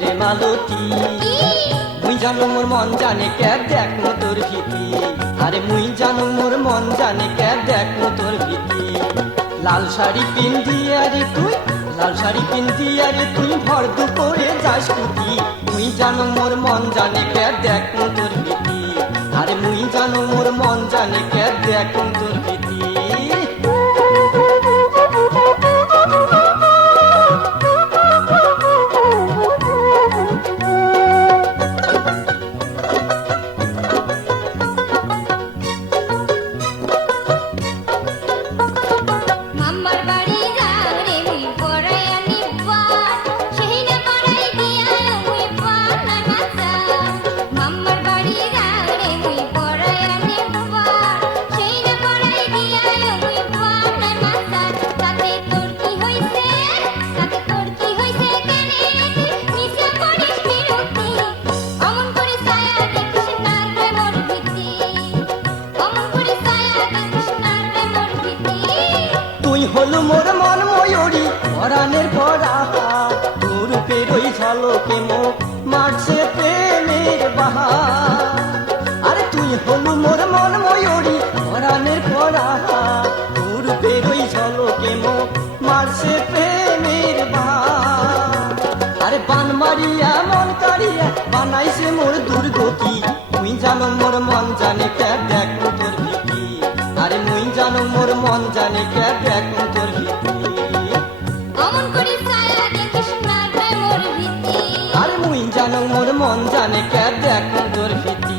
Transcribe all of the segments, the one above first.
রে মালতী মুই জানো মোর মন জানে ক্যাব দেখো তোর ভীতি আরে মুই জানো মোর মন জানে ক্যাব দেখো তোর ভীতি লাল শাড়ি পিন্দি আরে তুই লাল শাড়ি পিন্দি আরে তুই ভর দুপুরে যাস কুতি মুই জানো মোর মন জানে ক্যাব দেখো তোর ভীতি আরে মুই জানো মোর মন জানে ক্যাব দেখো তোর ভীতি হলো মোর মন ময়ূরী পরাণের পরা তোর পেরোই ঝলকে মুখ মারছে প্রেমের বাহার আরে তুই হলো মোর মন ময়ূরী পরাণের পরা তোর পেরোই ঝলকে মুখ মারছে প্রেমের বাহার আরে বান মারিয়া মন কারিয়া বানাইছে মোর দুর্গতি তুই জানো মোর মন জানে ক্যাব দেখো তোর ভীতি আরে মুই জানো মোর মন জানে ক্যাব দেখো তোর ভীতি অমন করি ছায়া দেখিস না রে মোর ভীতি আরে মুই জানো মোর মন জানে ক্যাব দেখো তোর ভীতি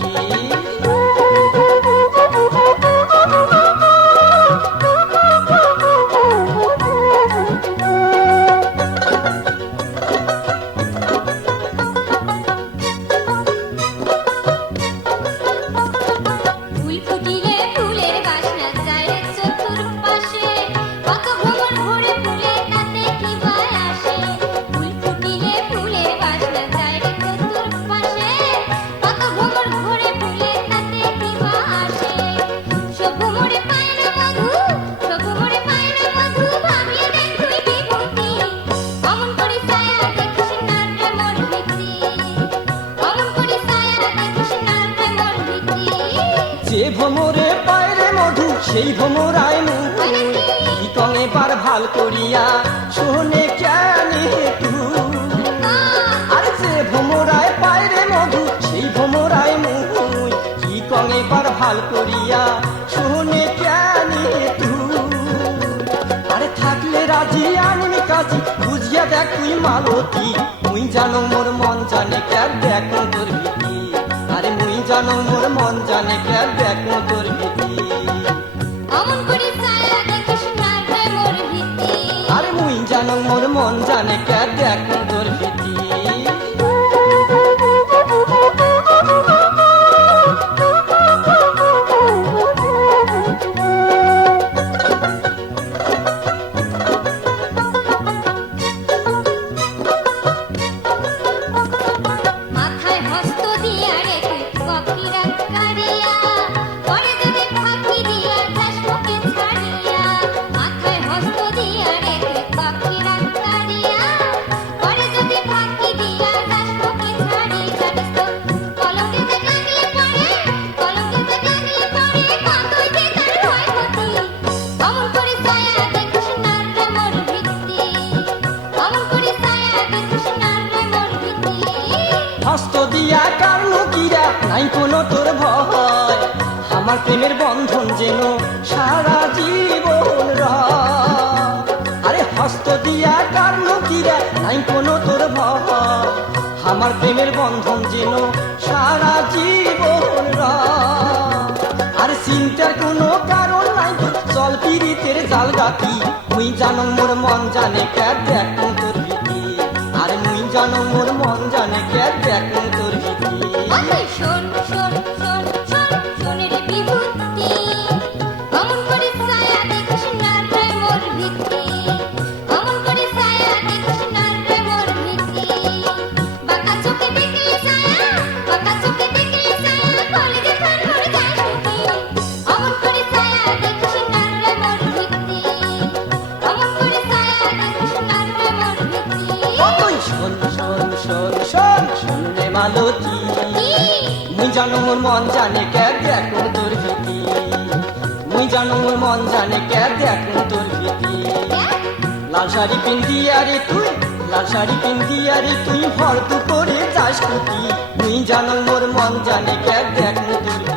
যে ভ্রমরে পায়রে মধু সেই ভ্রমরায় মুই তঙে বার ভাল করিয়া শোনে কেনে তুই আর যে ভ্রমরায় পায়রে মধু সেই ভ্রমরায় মুই কি কঙে বার ভাল করিয়া শোনে কেনে তুই আরে থাকলে রাজি আনবি কাজী বুঝিয়া দেখ তুই মালতী মুই জানো মোর মন জানে ক্যাব দেখো তোর ভীতি আরে মুই জানো মোর মন জানে ক্যাব দেখো তোর ভীতি অমন করি ছায়া দেখিস না রে মোর ভীতি আরে মুই জানো মোর মন জানে ক্যাব দেখো তোর ভীতি মাথায় হস্ত দিয়া রে তুই কপিরা কারিয়া পরে যদি ফাঁকি দিয়া যাস মুখে ছাড়িয়া মাথায় হস্ত দিয়া রে তুই কপিরা কারিয়া পরে যদি ফাঁকি দিয়া যাস মুখে ছাড়ি যাস তো কলঙ্কে লাগলে পরে কতই যে তার হয় ক্ষতি অমন করে ছায়া দেখিস না রে মোর ভীতি অমন করে ছায়া দেখিস না রে মোর ভীতি হস্ত দিয়া কারণ কিরা নাই কোনো তোর ভয় আমার প্রেমের বন্ধন যেন সারা জীবন রয় আরে হস্ত দিয়া কারণ কিরা নাই কোনো তোর ভয় আমার প্রেমের বন্ধন যেন সারা জীবন রয় আর চিন্তার কোনো কারণ নাই চল পিরিতের জাল গাতি মুই জানো মোর মন জানে ক্যাব দেখো তোর ভীতি আরে মুই জানো মোর মন জানে ক্যাব দেখো তোর ভীতি ওই শোন শোন শোন শোন শোনের বিভূতি অমন করে ছায়া দেখিস না রে মোর ভীতি অমন করে ছায়া দেখিস না রে মোর ভীতি বাঁকা চোখে দেখলে ছায়া কলেজে ফান করে যায় শুধু অমন করে ছায়া দেখিস না রে মোর ভীতি অমন করে ছায়া দেখিস না রে মোর ভীতি ওই শোন শোন শোন মালতী কি মুই জানো মোর মন জানে কে দেখো তোর ভীতি মুই জানো মোর মন জানে কে দেখো তোর ভীতি লাল শাড়ি পিন্দি আরে তুই লাল শাড়ি পিন্দি আরে তুই ভর তু করে যাস কুটি মুই জানো মোর মন জানে কে দেখো তোর